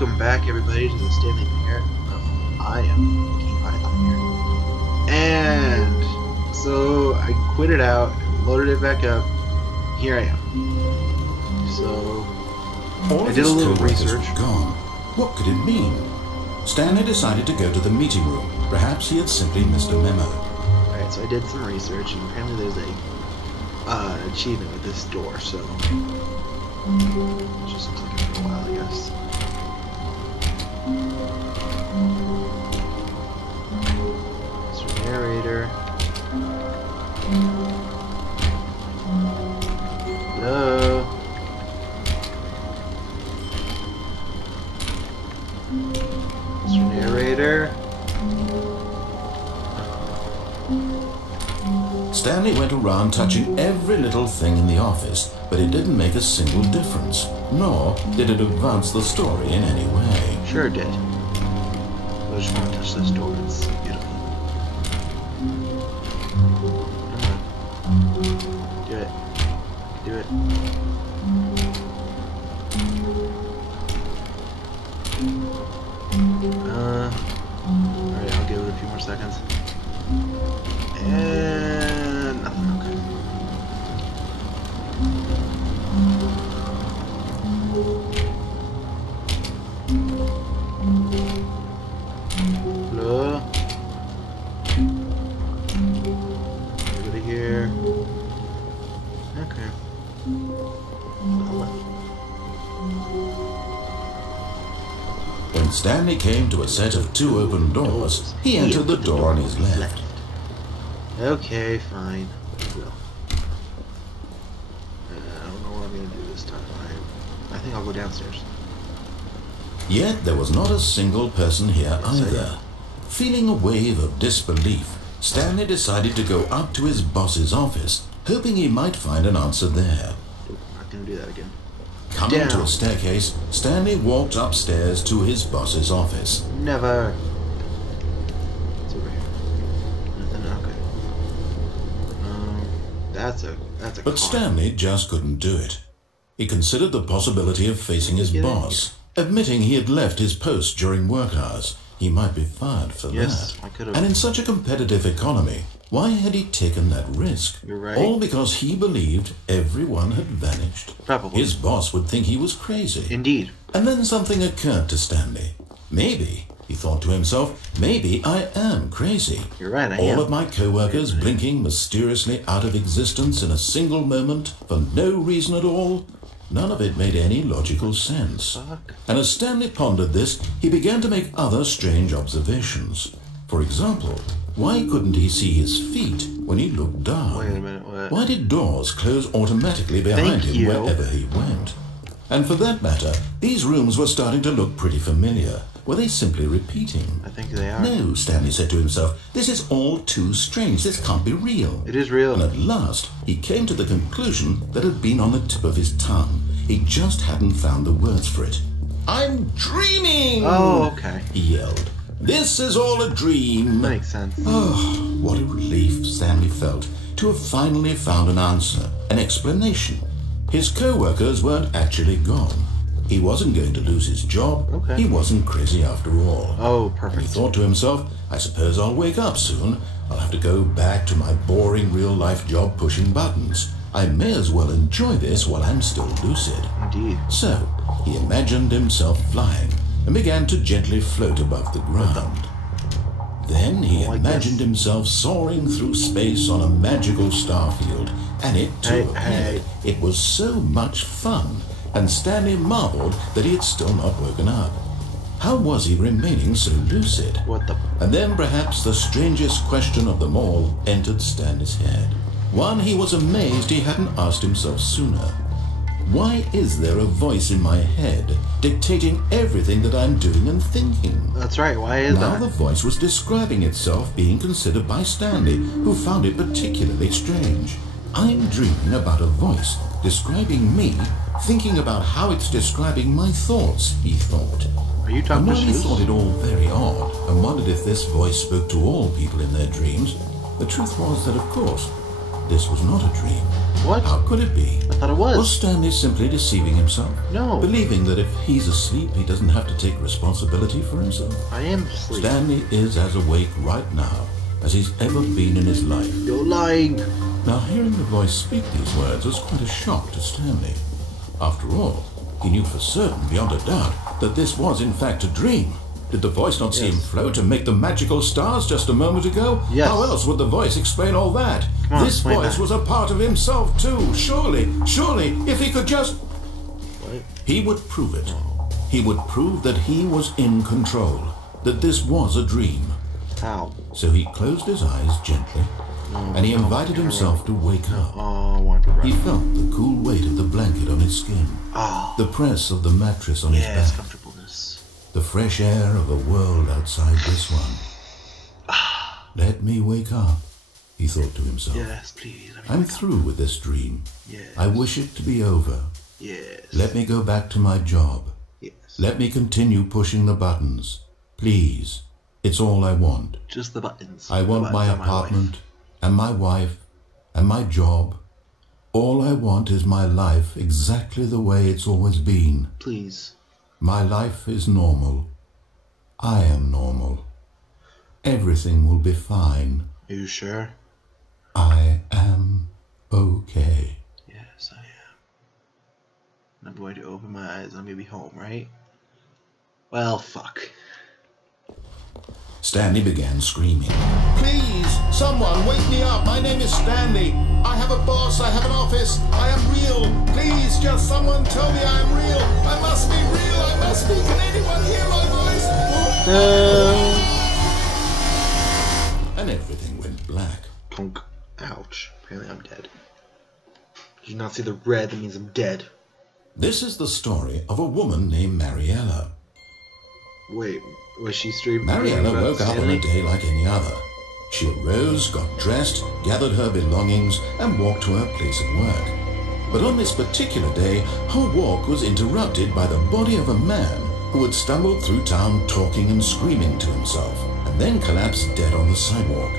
welcome back everybody to the Stanley here. I am King Python here. And so I quit it out and loaded it back up. Here I am. So I did a little research. Gone. What could it mean? Stanley decided to go to the meeting room. Perhaps he had simply missed a memo. Alright, so I did some research and apparently there's a achievement with this door, so just click it for a while, I guess. Mr. Narrator. Hello. Mr. Narrator. Stanley went around touching every little thing in the office, but it didn't make a single difference, nor did it advance the story in any way. Sure it did. I just want to touch this door, it's so beautiful. Come on. Do it. Do it. Alright, I'll give it a few more seconds. And nothing, okay. Hello? Anybody here? Okay. Nothing left. When Stanley came to a set of two open doors, he entered the door on his left. Okay, fine. I will. I don't know what I'm going to do this time. I think I'll go downstairs. Yet there was not a single person here either. Feeling a wave of disbelief, Stanley decided to go up to his boss's office, hoping he might find an answer there. Nope, I'm not going to do that again. Coming to a staircase, Stanley walked upstairs to his boss's office. Never. It's over here. Nothing. Okay. That's a. But Stanley just couldn't do it. He considered the possibility of facing his boss, admitting he had left his post during work hours. He might be fired for that. I could have. And in such a competitive economy, why had he taken that risk? You're right. All because he believed everyone had vanished. Probably. His boss would think he was crazy. Indeed. And then something occurred to Stanley. Maybe, he thought to himself, maybe I am crazy. You're right, I am. am. All of my co-workers blinking mysteriously out of existence in a single moment for no reason at all. None of it made any logical sense. Fuck. And as Stanley pondered this, he began to make other strange observations. For example, why couldn't he see his feet when he looked down? Wait a minute, what? Why did doors close automatically behind him wherever he went? And for that matter, these rooms were starting to look pretty familiar. Were they simply repeating? I think they are. No, Stanley said to himself, this is all too strange. This can't be real. It is real. And at last, he came to the conclusion that had been on the tip of his tongue. He just hadn't found the words for it. I'm dreaming! Oh, okay. He yelled. This is all a dream. That makes sense. Oh, what a relief Stanley felt to have finally found an answer, an explanation. His co-workers weren't actually gone. He wasn't going to lose his job. Okay. He wasn't crazy after all. Oh, perfect. He thought to himself, I suppose I'll wake up soon. I'll have to go back to my boring real-life job pushing buttons. I may as well enjoy this while I'm still lucid. Indeed. So, he imagined himself flying and began to gently float above the ground. Then he imagined himself soaring through space on a magical starfield, and it too appeared. It was so much fun, and Stanley marveled that he had still not woken up. How was he remaining so lucid? What the? And then perhaps the strangest question of them all entered Stanley's head. One he was amazed he hadn't asked himself sooner. Why is there a voice in my head dictating everything that I'm doing and thinking? That's right, why is Now that? the voice was describing itself being considered by Stanley, who found it particularly strange. I'm dreaming about a voice describing me, thinking about how it's describing my thoughts, he thought. Are you talking And to while he shoes? thought it all very odd and wondered if this voice spoke to all people in their dreams, the truth was that, of course, this was not a dream. What? How could it be? I thought it was. Was Stanley simply deceiving himself? No. Believing that if he's asleep, he doesn't have to take responsibility for himself? I am asleep. Stanley is as awake right now as he's ever been in his life. You're lying. Now, hearing the voice speak these words was quite a shock to Stanley. After all, he knew for certain, beyond a doubt, that this was in fact a dream. Did the voice not see him float and make the magical stars just a moment ago? Yes. How else would the voice explain all that? Come on, This explain voice that. was a part of himself too. Surely, if he could just... What? He would prove it. He would prove that he was in control, that this was a dream. How? So he closed his eyes gently, and he invited himself to wake up. Oh, I want to run. He felt the cool weight of the blanket on his skin, the press of the mattress on his Yes, back, comfortableness. the fresh air of a world outside this one. Let me wake up, he thought to himself. Yes, please. I'm through with this dream. Yes. I wish it to be over. Yes. Let me go back to my job. Yes. Let me continue pushing the buttons. Please. It's all I want. Just the buttons. I want my apartment, and my wife, and my job. All I want is my life exactly the way it's always been. Please. My life is normal. I am normal. Everything will be fine. Are you sure? I am okay. Yes, I am. And I'm going to open my eyes and I'm going to be home, right? Well, fuck. Stanley began screaming. Please, someone wake me up. My name is Stanley. I have a boss. I have an office. I am real. Please, just someone tell me I am real. I must be real. I must be. Can anyone hear my voice? And everything went black. Punk. Ouch. Apparently I'm dead. Did you not see the red? That means I'm dead. This is the story of a woman named Mariella. Wait, was she streaming? Mariella woke up on a day like any other. She arose, got dressed, gathered her belongings, and walked to her place of work. But on this particular day, her walk was interrupted by the body of a man who had stumbled through town talking and screaming to himself, and then collapsed dead on the sidewalk.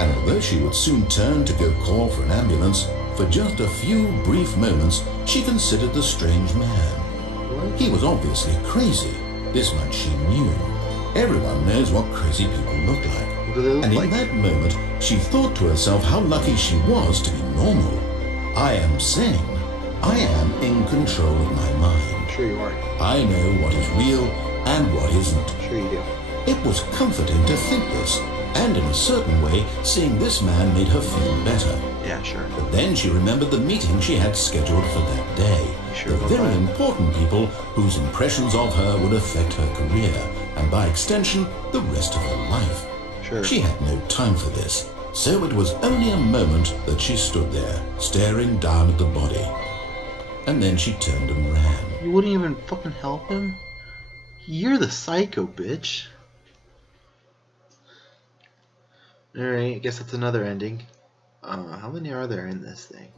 And although she would soon turn to go call for an ambulance, for just a few brief moments, she considered the strange man. He was obviously crazy. This much she knew. Everyone knows what crazy people look like. What do they look And like? in that moment, she thought to herself how lucky she was to be normal. I am sane. I am in control of my mind. Sure you are. I know what is real and what isn't. Sure you do. It was comforting to think this, and in a certain way, seeing this man made her feel better. Yeah, sure. But then she remembered the meeting she had scheduled for that day. Sure The about very that? important people whose impressions of her would affect her career, and by extension, the rest of her life. Sure. She had no time for this, so it was only a moment that she stood there, staring down at the body. And then she turned and ran. You wouldn't even fucking help him? You're the psycho, bitch. Alright, I guess that's another ending. How many are there in this thing?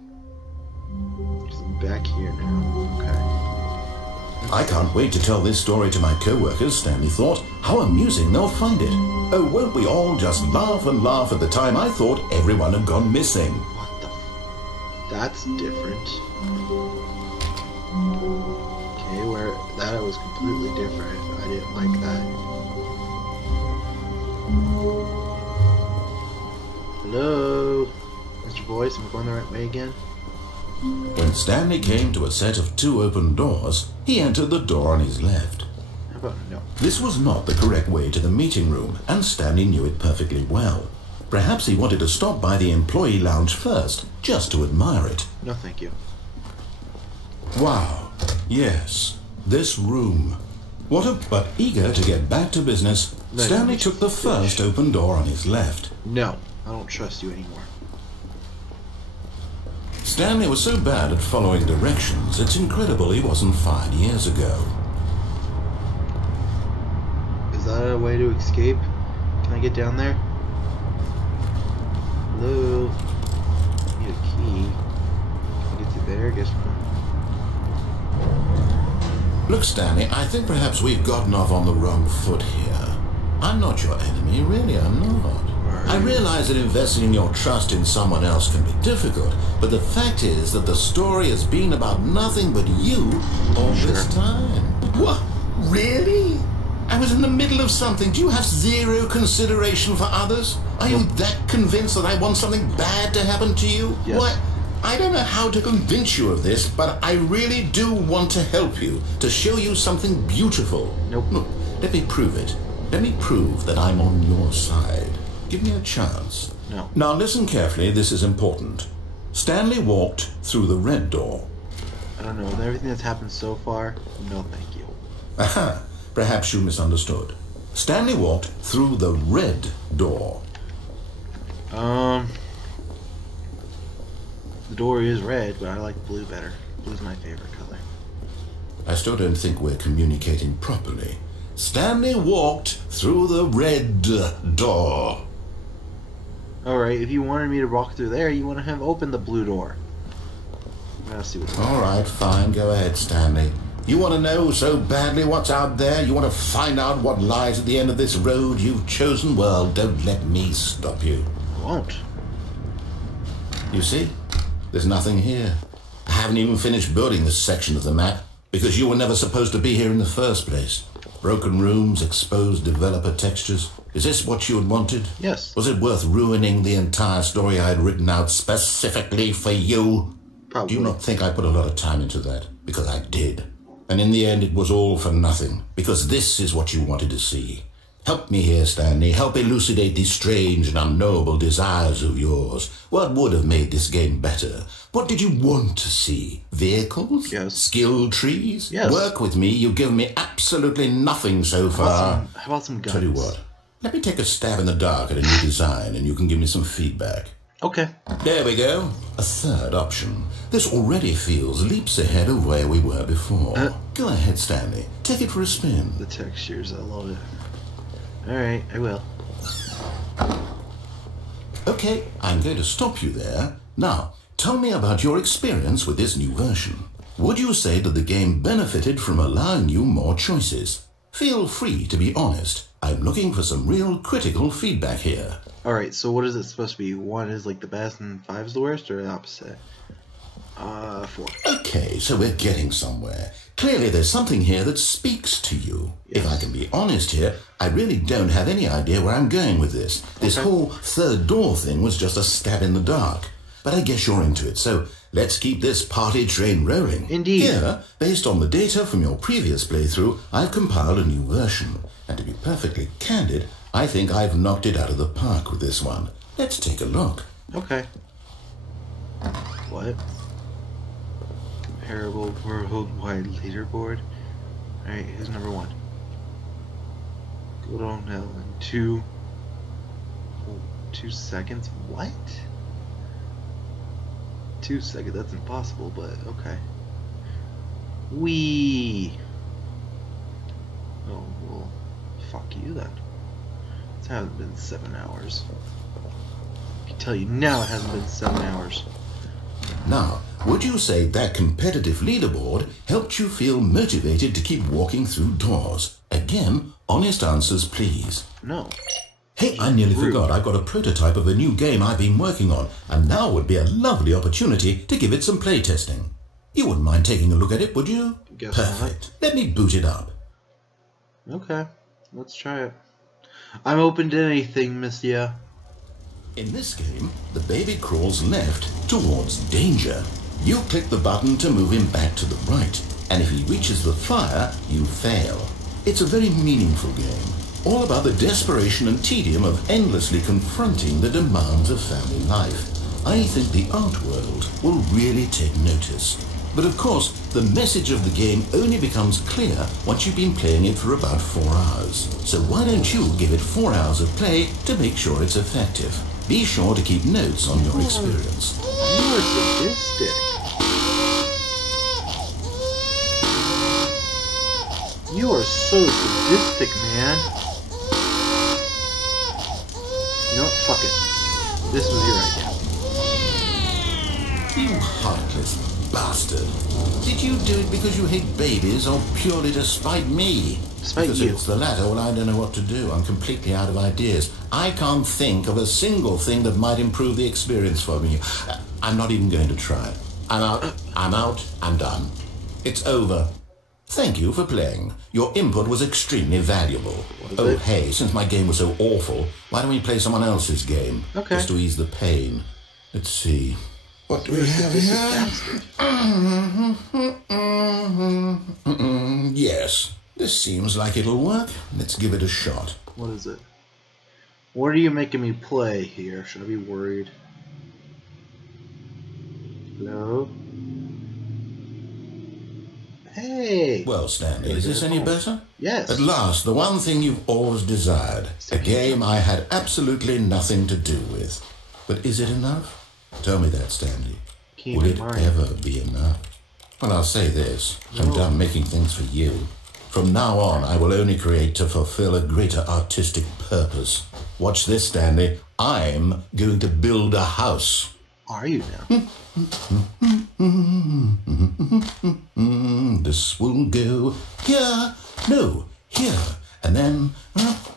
Because I'm back here now. Okay. I can't wait to tell this story to my co-workers, Stanley thought. How amusing they'll find it. Oh, won't we all just laugh and laugh at the time I thought everyone had gone missing. What the That's different. Okay, where that was completely different. I didn't like that. Hello? Mr. Voice, am I going the right way again? When Stanley came to a set of 2 open doors, he entered the door on his left. How about no? This was not the correct way to the meeting room, and Stanley knew it perfectly well. Perhaps he wanted to stop by the employee lounge first, just to admire it. No, thank you. Wow, yes, this room. But eager to get back to business, No, Stanley you took the fish. first open door on his left. No, I don't trust you anymore. Stanley was so bad at following directions, it's incredible he wasn't fired years ago. Is that a way to escape? Can I get down there? Hello? I need a key. Can I get through there? Guess not. Look, Stanley, I think perhaps we've gotten off on the wrong foot here. I'm not your enemy, really, I'm not. I realize that investing your trust in someone else can be difficult, but the fact is that the story has been about nothing but you all this time. What? Really? I was in the middle of something. Do you have zero consideration for others? Are you that convinced that I want something bad to happen to you? Yes. What? I don't know how to convince you of this, but I really do want to help you, to show you something beautiful. Nope. Look, let me prove it. Let me prove that I'm on your side. Give me a chance. No. Now listen carefully, this is important. Stanley walked through the red door. I don't know. With everything that's happened so far, no thank you. Aha! Perhaps you misunderstood. Stanley walked through the red door. The door is red, but I like blue better. Blue's my favorite color. I still don't think we're communicating properly. Stanley walked through the red door. Alright, if you wanted me to walk through there, you want to have opened the blue door. Let's see what's All right, fine. Go ahead, Stanley. You want to know so badly what's out there? You want to find out what lies at the end of this road you've chosen? Well, don't let me stop you. I won't. You see? There's nothing here. I haven't even finished building this section of the map because you were never supposed to be here in the first place. Broken rooms, exposed developer textures. Is this what you had wanted? Yes. Was it worth ruining the entire story I had written out specifically for you? Probably. Do you not think I put a lot of time into that? Because I did. And in the end, it was all for nothing. Because this is what you wanted to see. Help me here, Stanley. Help elucidate these strange and unknowable desires of yours. What would have made this game better? What did you want to see? Vehicles? Yes. Skill trees? Yes. Work with me. You've given me absolutely nothing so far. How about some guns? Tell you what. Let me take a stab in the dark at a new design and you can give me some feedback. Okay. There we go. A third option. This already feels leaps ahead of where we were before. Go ahead, Stanley. Take it for a spin. The textures, I love it. Alright, I will. Okay, I'm going to stop you there. Now, tell me about your experience with this new version. Would you say that the game benefited from allowing you more choices? Feel free to be honest. I'm looking for some real critical feedback here. Alright, so what is it supposed to be? 1 is like the best and 5 is the worst, or the opposite? 4. Okay, so we're getting somewhere. Clearly there's something here that speaks to you. Yes. If I can be honest here, I really don't have any idea where I'm going with this. This whole third door thing was just a stab in the dark. But I guess you're into it, so let's keep this party train rolling. Indeed. Here, based on the data from your previous playthrough, I've compiled a new version. And to be perfectly candid, I think I've knocked it out of the park with this one. Let's take a look. Okay. What? Comparable worldwide leaderboard? Alright, who's number 1? Good on hell in 2 seconds? What? 2 seconds, that's impossible, but okay. Wee. Oh, well, fuck you then. It hasn't been 7 hours. I can tell you now it hasn't been 7 hours. Now, would you say that competitive leaderboard helped you feel motivated to keep walking through doors? Again, honest answers, please. No. Hey, I nearly forgot. I've got a prototype of a new game I've been working on, and now would be a lovely opportunity to give it some playtesting. You wouldn't mind taking a look at it, would you? Guess Perfect. Let me boot it up. Okay, let's try it. I'm open to anything, monsieur. In this game, the baby crawls left towards danger. You click the button to move him back to the right, and if he reaches the fire, you fail. It's a very meaningful game, all about the desperation and tedium of endlessly confronting the demands of family life. I think the art world will really take notice. But of course, the message of the game only becomes clear once you've been playing it for about 4 hours. So why don't you give it 4 hours of play to make sure it's effective? Be sure to keep notes on your experience. You are sadistic. You are so sadistic, man. You know what? Fuck it. This was your idea. You heartless bastard. Did you do it because you hate babies or purely to spite me? Spite because you. if it's the latter, well, I don't know what to do. I'm completely out of ideas. I can't think of a single thing that might improve the experience for me. I'm not even going to try. I'm out, I'm done. It's over. Thank you for playing. Your input was extremely valuable. Oh, hey, since my game was so awful, why don't we play someone else's game? Okay. Just to ease the pain. Let's see. What do we have here? Yes, this seems like it'll work. Let's give it a shot. What is it? What are you making me play here? Should I be worried? Hello? Hey! Well, Stanley, is this any better? Yes. At last, the one thing you've always desired. A game I had absolutely nothing to do with. But is it enough? Tell me that, Stanley. Will it ever be enough? Well, I'll say this. I'm done making things for you. From now on, I will only create to fulfill a greater artistic purpose. Watch this, Stanley. I'm going to build a house. Are you now? This will go here, no, here, and then.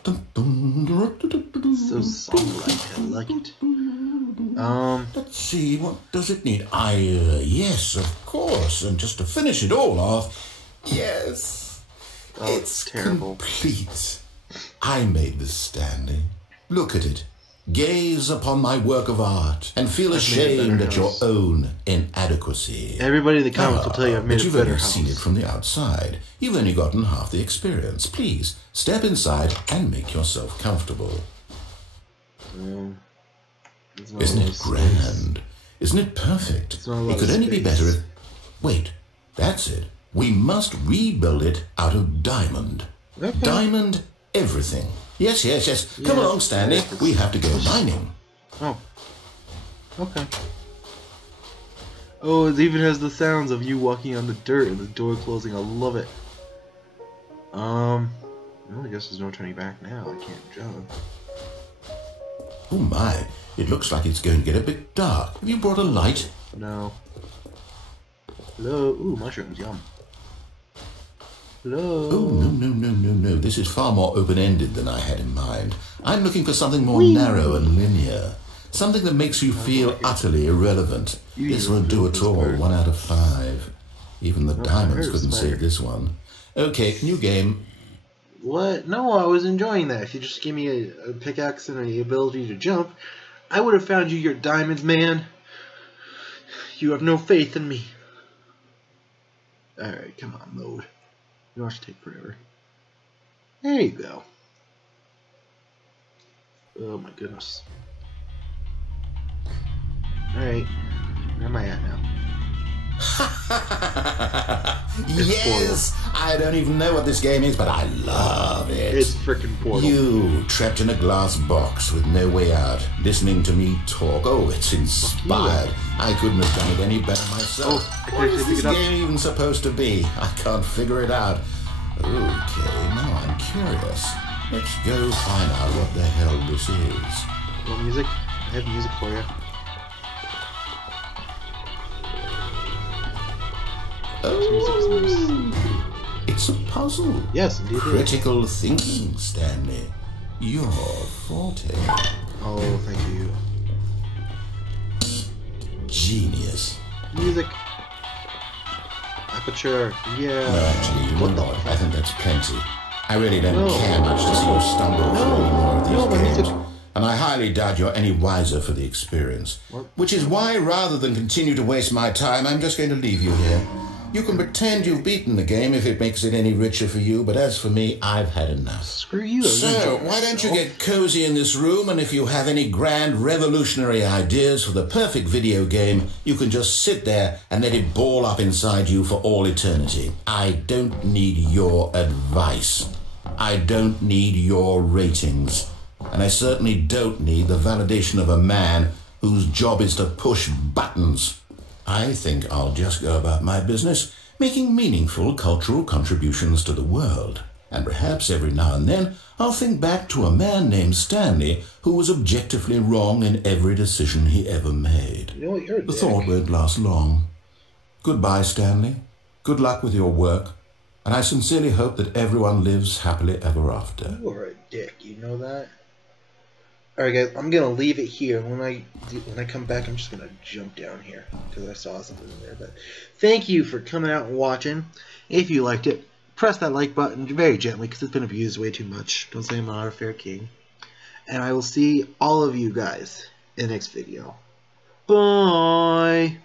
So song-like, I like it. Let's see, what does it need? Yes, of course, and just to finish it all off, yes, it's terrible. Complete. I made this, Stanley. Look at it. Gaze upon my work of art and feel ashamed at your own inadequacy. Everybody in the comments will tell you I've made a better house. You've only seen it from the outside. You've only gotten half the experience. Please, step inside and make yourself comfortable. Isn't it grand? Isn't it perfect? It could only be better if... Wait, that's it. We must rebuild it out of diamond. Okay. Diamond everything. Yes. Come along, Stanley. We have to go mining. Oh. Okay. Oh, it even has the sounds of you walking on the dirt and the door closing. I love it. Well, I guess there's no turning back now. I can't jump. Oh my, it looks like it's going to get a bit dark. Have you brought a light? No. Hello? Ooh, mushrooms, yum. Hello? Oh, no. This is far more open-ended than I had in mind. I'm looking for something more narrow and linear. Something that makes you feel utterly irrelevant. This won't do at all. 1 out of 5. Even the diamonds couldn't save this one. Okay, new game. What? No, I was enjoying that. If you just give me a pickaxe and the ability to jump, I would have found you your diamonds, man. You have no faith in me. Alright, come on, load. You don't have to take forever. There you go. Oh my goodness. Alright, where am I at now? Yes! I don't even know what this game is, but I love it. It's frickin' Portal. You, trapped in a glass box with no way out, listening to me talk. Oh, it's inspired. I couldn't have done it any better myself. Oh, what is this game even supposed to be? I can't figure it out. Okay, now I'm curious. Let's go find out what the hell this is. Well, music? I have music for you. Oh, it's a puzzle. Yes, indeed. Critical thinking, Stanley. Your forte. Oh, thank you. Genius. Music. Aperture. Yeah. No, actually, you know what? I think that's plenty. I really don't care much to see you stumble through any more of these games. And I highly doubt you're any wiser for the experience. Which is why, rather than continue to waste my time, I'm just going to leave you here. You can pretend you've beaten the game if it makes it any richer for you, but as for me, I've had enough. Screw you. So, why don't you get cozy in this room, and if you have any grand revolutionary ideas for the perfect video game, you can just sit there and let it ball up inside you for all eternity. I don't need your advice. I don't need your ratings. And I certainly don't need the validation of a man whose job is to push buttons. I think I'll just go about my business, making meaningful cultural contributions to the world. And perhaps every now and then I'll think back to a man named Stanley who was objectively wrong in every decision he ever made. You know what, you're a The dick. thought won't last long. Goodbye, Stanley. Good luck with your work, and I sincerely hope that everyone lives happily ever after. You are a dick, you know that? Alright guys, I'm gonna leave it here. When I come back, I'm just gonna jump down here because I saw something in there. But thank you for coming out and watching. If you liked it, press that like button very gently because it's been abused way too much. Don't say I'm not a fair king. And I will see all of you guys in the next video. Bye!